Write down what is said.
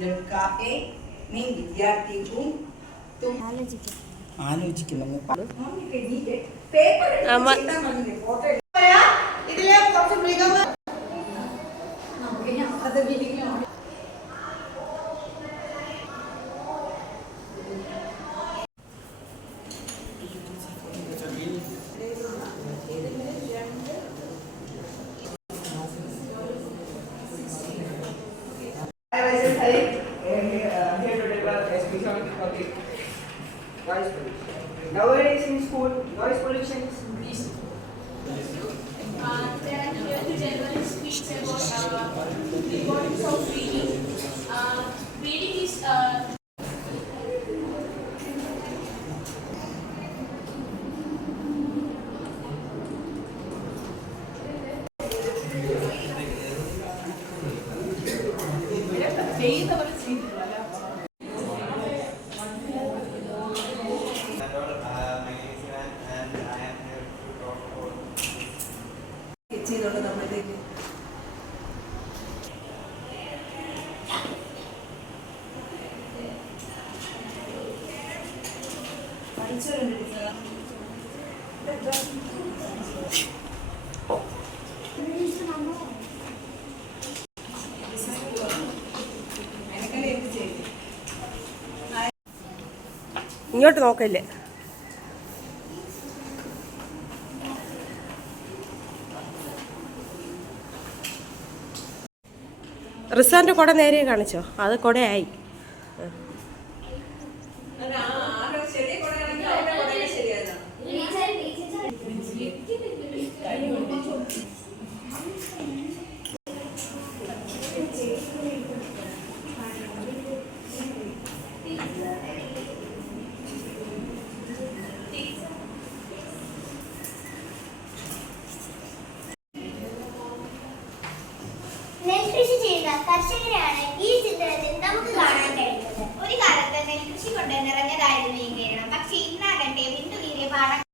लड़का है मैं विद्यार्थी हूँ तुम ആലോചിക്കുന്നു ഇതിലെ കുറച്ച് മൃഗങ്ങൾ അത് video Nowadays in school, noise pollution is increasing. Here the journal speaks about the importance of reading. Reading is ഇങ്ങോട്ട് നോക്കല്ലേ. റിസാന്റെ കുട നേരെ കാണിച്ചോ, അത് കുടയായി. നെൽകൃഷി ചെയ്യുന്ന കർഷകരെയാണ് ഈ ചിത്രത്തിൽ നമുക്ക് കാണാൻ കഴിയുന്നത്. ഒരു കാലത്ത് നെൽകൃഷി കൊണ്ട് നിറഞ്ഞതായിരുന്നു ഈ കേരളം. പക്ഷേ ഇന്നാകട്ടെ വിണ്ടുകീറിയ പാട